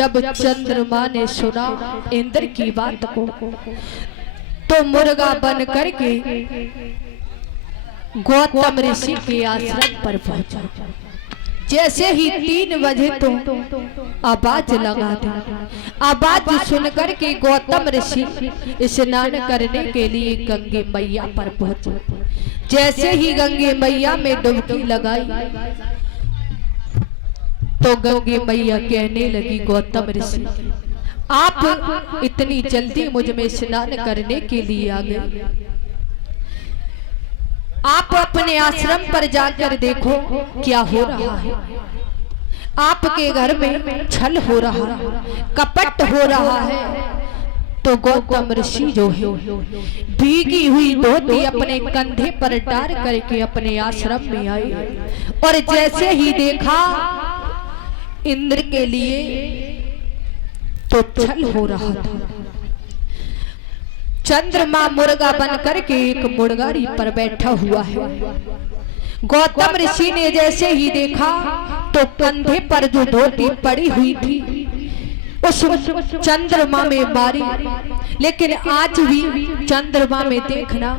जब चंद्रमा ने सुना इंद्र की बात को तो मुर्गा बन करके गौतम ऋषि के आश्रम पर पहुंचा। जैसे ही 3 बजे तो आवाज लगा दी। आवाज सुनकर के गौतम ऋषि स्नान करने के लिए गंगे मैया पर पहुंचे। जैसे ही गंगे मैया में डुबकी लगाई तो गंगे मैया कहने लगी, गौतम ऋषि आप इतनी जल्दी मुझ में स्नान करने के लिए आ गए। आप अपने आश्रम पर जाकर देखो क्या हो रहा है। आपके घर में छल हो रहा है, कपट हो रहा है। तो गौतम ऋषि जो है भीगी हुई धोती अपने कंधे पर डाल करके अपने आश्रम में आए और जैसे ही देखा इंद्र के लिए तो छल हो रहा था। चंद्रमा मुर्गा बन करके एक मुर्गारी पर बैठा हुआ है। गौतम ऋषि ने जैसे ही देखा तो कंधे पर जो धोती पड़ी हुई थी उस चंद्रमा में मारी। लेकिन आज भी चंद्रमा में देखना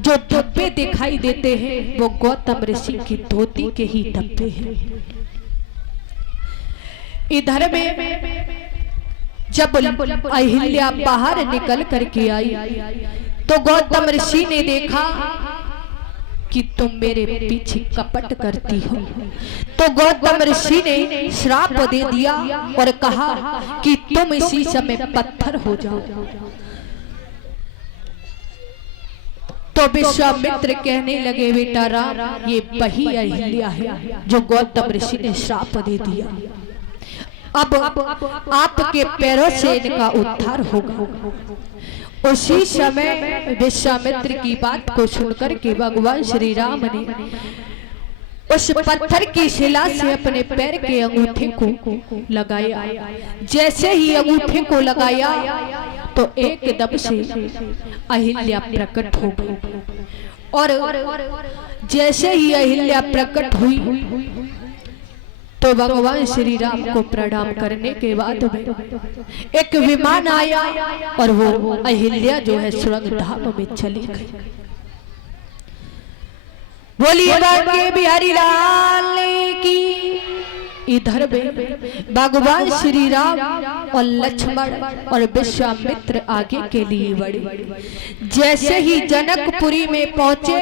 जो धब्बे दिखाई देते हैं वो गौतम ऋषि की धोती के ही धब्बे हैं। इधर में जब अहिल्या बाहर निकल करके आई तो गौतम ऋषि ने देखा कि तुम मेरे पीछे कपट करती हो। तो गौतम ऋषि ने श्राप दे दिया और कहा कि तुम इसी समय पत्थर हो जाओ। तो विश्वामित्र कहने लगे, बेटा राम ये वही अहिल्या है जो गौतम ऋषि ने श्राप दे दिया। अब आपके पैरों से इनका उद्धार होगा। उसी समय विश्वामित्र की बात को सुनकर के भगवान श्री राम ने उस पत्थर की शिला से अपने पैर के अंगूठे को लगाया। जैसे ही अंगूठे को लगाया तो एकदम से अहिल्या प्रकट हो गई और जैसे ही अहिल्या प्रकट हुई तो भगवान श्री राम को प्रणाम करने के बाद में एक विमान आया और वो अहिल्या जो है स्वर्ग धाम में चली गई। बोलिए बांके बिहारी लाल की। इधर में भगवान श्री राम और लक्ष्मण और विश्वामित्र आगे के लिए बढ़े। जैसे ही जनकपुरी में पहुंचे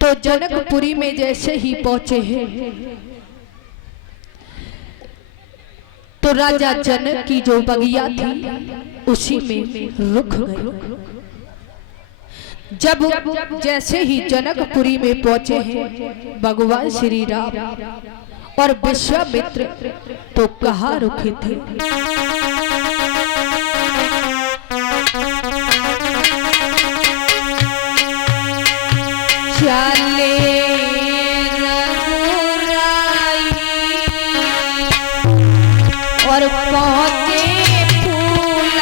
तो जनकपुरी में जैसे ही पहुंचे हैं तो राजा जनक की जो बगिया थी उसी में रुक गए। जब जैसे ही जनकपुरी में पहुंचे हैं भगवान श्री राम और विश्वामित्र तो कहाँ रुके थे? चले रघुराई और पहुंचे फूल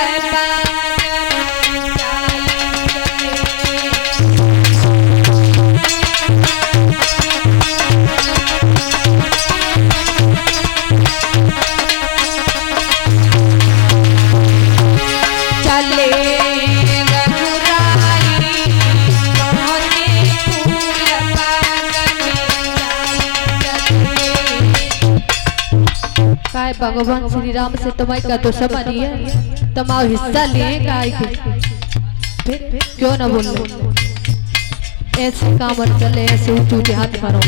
भगवान श्री राम से तुम्हारी का दुश्मनी है, तुम्हारा हिस्सा लिए क्यों ना बोल लो। ऐसे काम चले, ऐसे ऊंचे ऊंचे हाथ करो,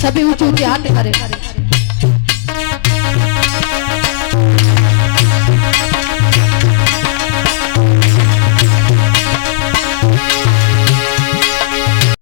सभी ऊंचे ऊंचे हाथ करें।